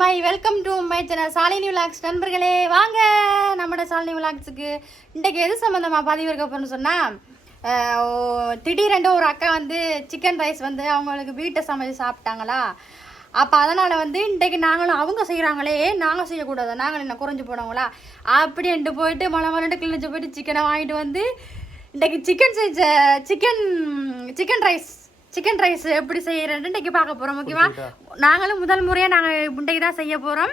My welcome to my channel Shalini vlogs நண்பர்களே. வாங்க நம்மளோட சாலினி விலாக்ஸுக்கு இன்றைக்கு எது சம்மந்தமாக பதிவு இருக்க போகிறோன்னு சொன்னால், திடீரென்று ஒரு அக்கா வந்து சிக்கன் ரைஸ் வந்து அவங்களுக்கு வீட்டை சமைச்சு சாப்பிட்டாங்களா. அப்போ அதனால் வந்து இன்றைக்கு நாங்களும் அவங்க செய்கிறாங்களே நாங்கள் செய்யக்கூடாது, நாங்கள் என்ன குறைஞ்சி போனவங்களா அப்படின்ட்டு போயிட்டு மழை கிழிஞ்சு போயிட்டு சிக்கனை வாங்கிட்டு வந்து இன்றைக்கு சிக்கன் ரைஸ் எப்படி செய்யறேன்னு இன்றைக்கி பார்க்க போகிறோம். ஓகேவா, நாங்களும் முதல் முறையாக நாங்கள் இன்றைக்கு தான் செய்ய போகிறோம்,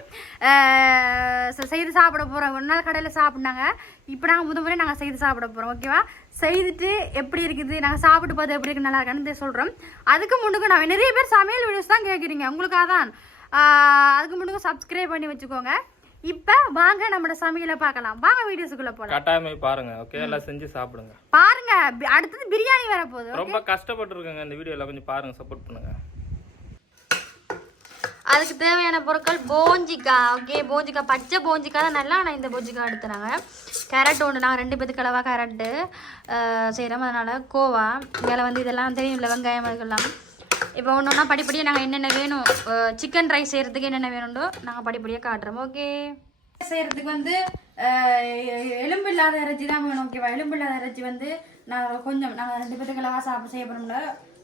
செய்து சாப்பிட போகிறோம். ஒரு நாள் கடையில் சாப்பிட்னாங்க, இப்போ நாங்கள் முதல் முறையாக நாங்கள் செய்து சாப்பிட போகிறோம். ஓகேவா, செய்துட்டு எப்படி இருக்குது, நாங்கள் சாப்பிட்டு பார்த்து எப்படி இருக்குது நல்லா இருக்கான்னு சொல்கிறோம். அதுக்கு முன்னுக்கு நான் நிறைய பேர் சமையல் வீடியோஸ் தான் கேட்குறீங்க, உங்களுக்காக தான். அதுக்கு முன்னுக்கு சப்ஸ்கிரைப் பண்ணி வச்சுக்கோங்க. இப்போ வாங்க நம்மளோட சமையலை பார்க்கலாம். வாங்க வீடியோஸ்க்குள்ள போலாம். கட்டாயமே பாருங்க. ஓகே, எல்லாம் செஞ்சு சாப்பிடுங்க. பாருங்க, அடுத்தது பிரியாணி வர போகுது. ரொம்ப கஷ்டப்பட்டு இருக்கங்க இந்த வீடியோல, கொஞ்சம் பாருங்க, சப்போர்ட் பண்ணுங்க. அதுக்கு தேவையான பொருட்கள் போஞ்சிக்காய். ஓகே, போஞ்சிக்காய் பச்சை போஞ்சிக்காய் தான் நல்லா. ஆனால் இந்த போஞ்சிக்காய் எடுத்துனாங்க. கேரட் ஒன்று, நாங்கள் 2 பேத்துக்கு அளவாக கேரட்டு செய்கிறோம், அதனால் கோவா. இதில் வந்து இதெல்லாம் தெரியும்ல, வெங்காயம் அதுக்கெல்லாம். இப்போ ஒன்று ஒன்றா படிப்படியாக நாங்கள் என்னென்ன வேணும், சிக்கன் ரைஸ் செய்கிறதுக்கு என்னென்ன வேணும்டோ நாங்கள் படிப்படியாக காட்டுறோம். ஓகே, செய்கிறதுக்கு வந்து எலும்பு இல்லாத இறைச்சி தான் வேணும். ஓகேவா, எலும்பு இல்லாத இறைச்சி வந்து நாங்கள் 2 பேத்துக்கு அளவாக செய்ய போகிறோம்ல,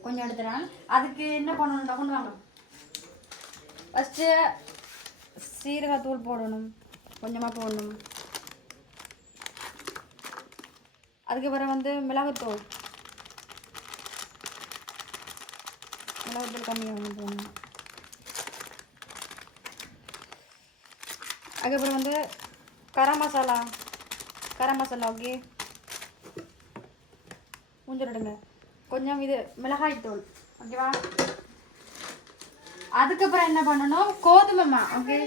கொஞ்சம் எடுத்துறேன். அதுக்கு என்ன பண்ணணும்டா, கொண்டு வாங்க. ஃபஸ்ட்டு சீரகத்தூள் போடணும், கொஞ்சமாக போடணும். அதுக்கப்புறம் வந்து மிளகுத்தூள் கம்மியாக போடணும். அதுக்கப்புறம் வந்து கரம் மசாலா. ஓகே, ஊஞ்சிடுங்க கொஞ்சம். இது மிளகாய்த்தூள். ஓகேவா, அதுக்கப்புறம் என்ன பண்ணணும், கோதுமை. ஓகே,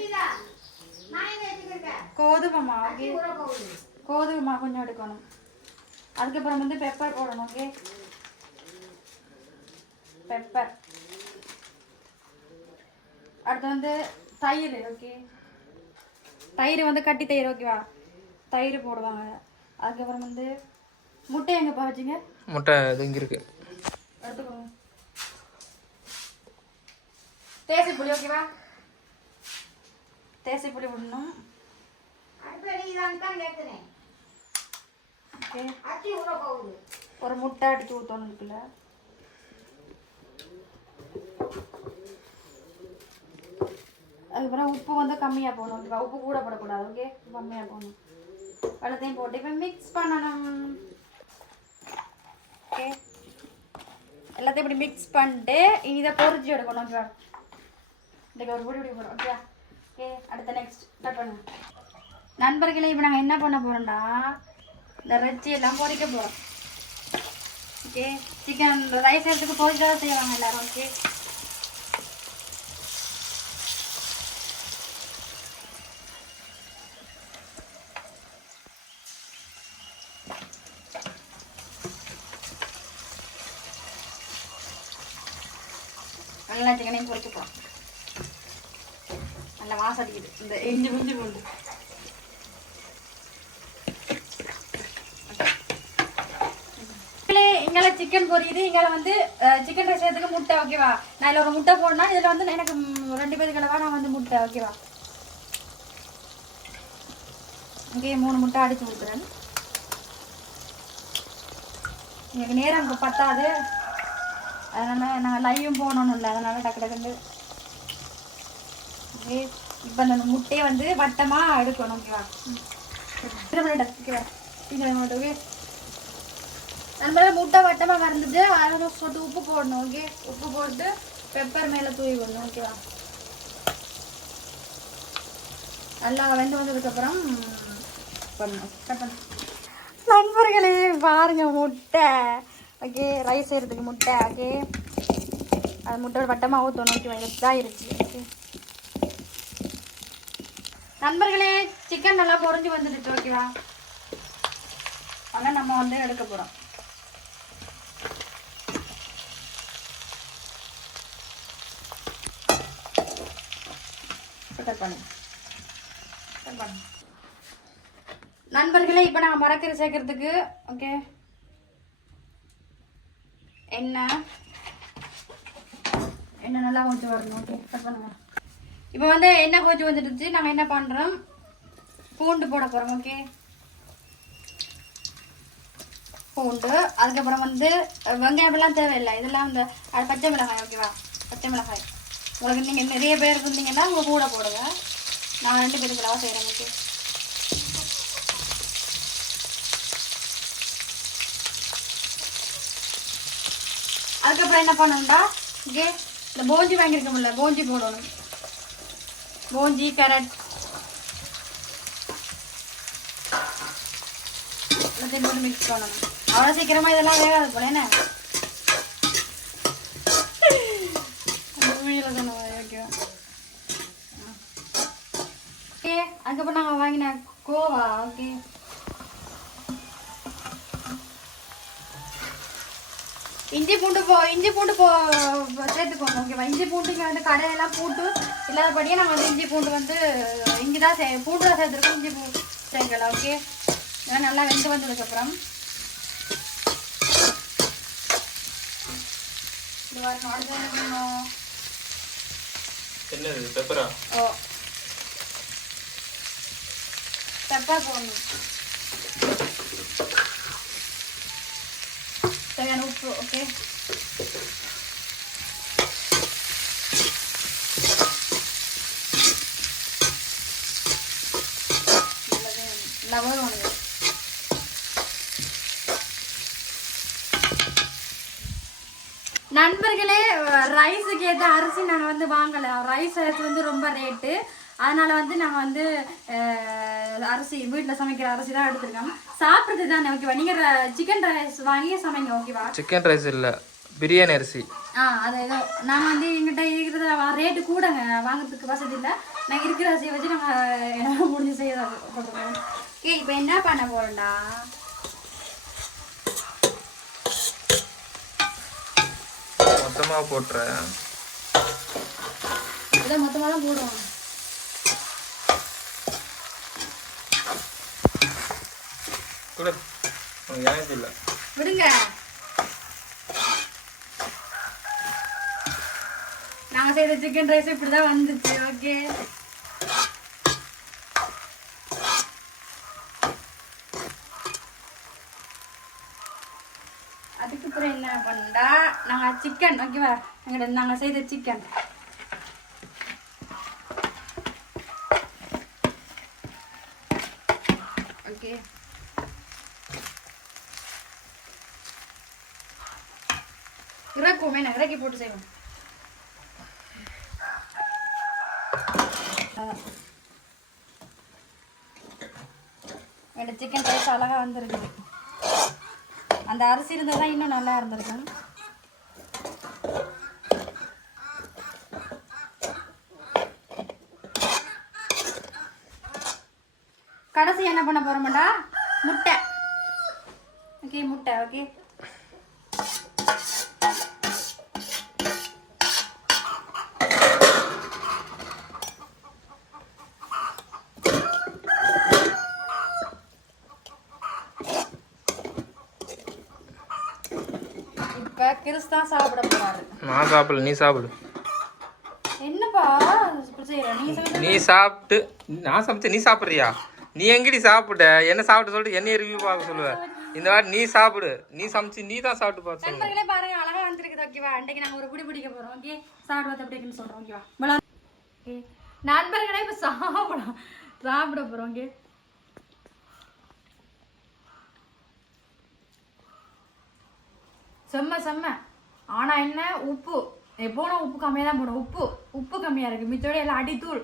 கோதுமை. ஓகே, கோதுமை கொஞ்சம் எடுக்கணும். அதுக்கப்புறம் வந்து பெப்பர் போடணும். Okay, pepper. அடுத்து வந்து தயிர். ஓகே, தயிர் வந்து கட்டி தயிர். ஓகேவா, தயிர் போடுவாங்க. அதுக்கப்புறம் வந்து முட்டை எங்கப்பா வச்சுங்க, முட்டை இங்கே இருக்கு, எடுத்துக்கோங்க. தேசிப்புளி. ஓகேவா, தேசிப்புளி விடணும். ஒரு முட்டை அடிச்சு ஊற்றணும் இருக்குல்ல. அதுக்கப்புறம் உப்பு வந்து கம்மியாக போடணும். ஓகேவா, உப்பு கூட போடக்கூடாது. ஓகே, கம்மியாக போடணும். எல்லாத்தையும் போட்டு இப்போ மிக்ஸ் பண்ணணும். ஓகே, எல்லாத்தையும் இப்படி மிக்ஸ் பண்ணிட்டு இனி இதை பொரிச்சு எடுக்கணும். ஓகேவா, இன்றைக்கி ஒரு பொடி போடுறோம். ஓகே, ஓகே, அடுத்த நெக்ஸ்ட் கட் பண்ணுங்க நண்பர்களே. இப்போ நாங்கள் என்ன பண்ண போகிறோம்னா, இந்த இறைச்சி எல்லாம் பொரிக்க போகிறோம். ஓகே, சிக்கன் ரைஸ் எடுத்துக்கு பொரிச்சாதான் செய்வாங்க எல்லோரும். ஓகே, நல்லா சிக்கனையும் பொரிச்சுப்போம். நல்லா வாசம் அடிக்குது இந்த இஞ்சி பூண்டு. இங்கே சிக்கன் பொரியுது. இங்கே வந்து சிக்கன் ரைஸ் செய்யறதுக்கு முட்டை. ஓகேவா, நான் இதில் ஒரு முட்டை போடணும். இதில் வந்து எனக்கு 2 பேருக்கு அளவா நான் வந்து முட்டை. ஓகேவா, இங்கே 3 முட்டை அடிச்சு கொடுக்குறேன். எனக்கு நேரம் இப்போ பத்தாது, அதனால் நாங்கள் லைவும் போகணும் இல்லை, அதனால் டக்குன்னு. ஓகே, இப்போ அந்த முட்டையை வந்து வட்டமாக எடுக்கணும். ஓகேவா, ஓகேவா, ஓகே, நம்ம முட்டை வட்டமாக வறந்துட்டு அதில் போட்டு உப்பு போடணும். ஓகே, உப்பு போட்டு பெப்பர் மேலே தூவி விடணும். ஓகேவா, நல்லா வெந்து வந்ததுக்கப்புறம் பண்ணணும். கட் பண்ண நண்பர்களே பாருங்க, முட்டை. ஓகே, ரைஸ் செய்கிறதுக்கு முட்டை. ஓகே, அது முட்டை வட்டமாக ஊற்றணும். ஓகேவா, இதாகிருச்சு. ஓகே நண்பர்களே, சிக்கன் நல்லா பொரிஞ்சு வந்துடுச்சு. ஓகேவா, ஆனால் நம்ம வந்து எடுக்க போகிறோம். நண்பர்களே, இப்போ நாங்கள் மரக்கறி சேர்க்கறதுக்கு ஓகே எண்ணெய் நல்லா ஊற்றி வரணும். ஓகே, கட் பண்ணுங்க. இப்போ வந்து என்ன கொஞ்சம் வந்துடுச்சு, நாங்கள் என்ன பண்ணுறோம், பூண்டு போட போகிறோம். ஓகே, பூண்டு, அதுக்கப்புறம் வந்து வெங்காயமெல்லாம் தேவையில்லை, இதெல்லாம் இந்த பச்சை மிளகாய். ஓகேவா, பச்சை மிளகாய் உங்களுக்கு நீங்கள் நிறைய பேர் இருந்தீங்கன்னா உங்கள் கூட போடுங்க. நான் 2 பேருக்கு அளவாக செய்கிறேன். ஓகே, அதுக்கப்புறம் என்ன பண்ணணும்டா, ஓகே இந்த போஞ்சி வாங்கியிருக்கோம்ல, போஞ்சி போடணும். போஞ்சி, கேரட் எல்லாத்தையும் போட்டு மிக்ஸ் பண்ணணும். அவ்வளோ சீக்கிரமாக இதெல்லாம் வேகாது போல என்ன. ஓகேவா, ஓகே அதுக்கப்புறம் நாங்கள் வாங்கின கோவா. ஓகே, இஞ்சி பூண்டு சேர்த்துக்கோங்க. ஓகேவா, இஞ்சி பூண்டுக்கு வந்து கடையெல்லாம் பூண்டு இல்லாதபடியே நாங்கள் வந்து இஞ்சி பூண்டு வந்து பூண்டு தான் சேர்த்துருக்கோம், இஞ்சி பூண்டு சேர்க்கல. ஓகே, இதெல்லாம் நல்லா வெந்து வந்ததுக்கப்புறம் என்னது பெப்பரா? ஓ, பெப்பர் போடணும், தேவையான உப்பு. ஓகே, லவங்கம். நண்பர்களே, ரைஸுக்கு ஏற்ற அரிசி நாங்கள் வந்து வாங்கலை. ரைஸ் வந்து ரொம்ப ரேட்டு, அதனால வந்து நாங்கள் வந்து அரிசி வீட்டில் சமைக்கிற அரிசி தான் எடுத்துருக்கோம். சாப்பிட்றது தானே. ஓகேவா, நீங்கள் சிக்கன் ரைஸ் வாங்கி சமைங்க. ஓகேவா, சிக்கன் ரைஸ் இல்லை, பிரியாணி அரிசி. அது ஏதோ நாங்கள் வந்து எங்கிட்ட இருக்கிறத ரேட்டு கூடங்க, வாங்குறதுக்கு வசதி இல்லை. நாங்கள் இருக்கிற அரிசியை வச்சு நாங்கள் முடிஞ்சு செய்ய போட்டுருக்கோம். ஓகே, இப்போ என்ன பண்ண போகிறோம்டா, மொத்தமாக போட்டுறேன். இதை மொத்தமாக தான் போடுவோம். கூட எனக்கு இல்லை, விடுங்க. நாங்கள் செய்த சிக்கன் ரைஸ் இப்படி தான் வந்துச்சு. ஓகே, அதுக்கப்புறம் என்ன பண்ணா, நாங்கள் சிக்கன். ஓகேவா, நாங்கள் செய்த சிக்கன் ஓகே, இறக்குவோமே, நான் இறக்கி போட்டு செய்வோம். சிக்கன் ரைஸ் அழகா வந்துருக்குது. அந்த அரிசி இருந்ததா இன்னும் நல்லா இருந்திருக்கும். கடைசி என்ன பண்ண போறோம்டா, முட்டை. ஓகே, முட்டை. ஓகே, இப்ப கிறிஸ் தான் சாப்பிட போறாரு. நான் சாப்பிடல, நீ சாப்பிடு. என்னப்பா செய்யற நீ சாப்பிட்டு, நான் சமைச்ச நீ சாப்பிட்றியா? நீ எங்கடி சாப்பிட்ட? என்ன சாப்பிட்டு சொல்லிட்டு என்னைய ரிவ்யூ பார்க்க சொல்லுவ. இந்த வாரம் நீ சாப்பிடு, நீ சமைச்சு நீ தான் சாப்பிட்டு பார்த்து. நண்பர்களே பாருங்க, அழகா வந்துருக்குது. ஓகேவா, அன்றைக்கு நாங்க ஒரு குடி பிடிக்க போறோம். ஓகே, சாப்பிடுவது எப்படி இருக்குன்னு சொல்றோம். ஓகேவா, ஓகே நண்பர்களே, இப்ப சாப்பிட போறோம். ஓகே, செம்ம. ஆனா என்ன, உப்பு எப்போனா உப்பு கம்மியா தான் போடும். உப்பு கம்மியா இருக்கு, மிச்சோட எல்லாம் அடித்தூள்.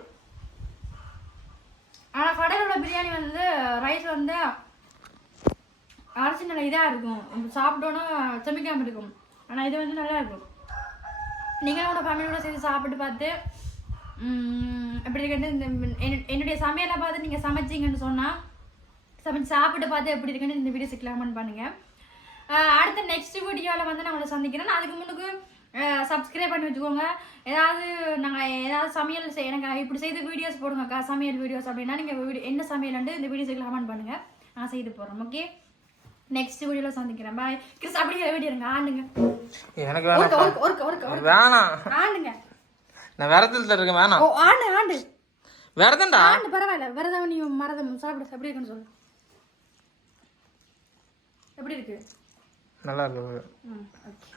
ஆனா கடையில் உள்ள பிரியாணி வந்து ரைஸ் வந்து அரிசி நல்லா இதா இருக்கும், சாப்பிட்டோன்னா செமிக்காம இருக்கும். ஆனா இது வந்து நல்லா இருக்கும். நீங்களோட ஃபேமிலியோட சேர்ந்து சாப்பிட்டு பார்த்து எப்படி இருக்குன்னு, என்னுடைய சமையலை பார்த்து நீங்க சமைச்சிங்கன்னு சொன்னா, சமைச்சு சாப்பிட்டு பார்த்து எப்படி இருக்குன்னு இந்த வீடியோஸுக்கு கமெண்ட் பண்ணுங்க. அடுத்த நெக்ஸ்ட் வீடியோவில் வந்து நான் உங்களை சந்திக்கிறேன். அதுக்கு முன்னுக்கு சப்ஸ்கிரைப் பண்ணி வச்சுக்கோங்க. ஏதாவது சமையல் எனக்கு இப்படி செய்து வீடியோஸ் போடுங்கக்கா, சமையல் வீடியோஸ் அப்படின்னா நீங்கள் என்ன சமையல் இந்த வீடியோஸுக்கு கமெண்ட் பண்ணுங்க, நான் செய்து போடுறேன். ஓகே, நெக்ஸ்ட் வீடியோவில் சந்திக்கிறேன். பாய். கிறிஸ் அப்படியே வீடியோ இருங்க, ஆண்டுங்க. எனக்கு வேணாம், வேணாம், ஆண்டுங்க. நான் விரதத்துல இருக்கேன் வேணாம். ஓ ஆண்டு ஆண்டு விரதம்டா. ஆண்டு பரவாயில்ல. விரதம் நீ மரதம் சாப்பிடு. எப்படி இருக்குன்னு சொல்லு. எப்படி இருக்கு? நல்லா இருக்கு. ஓகே.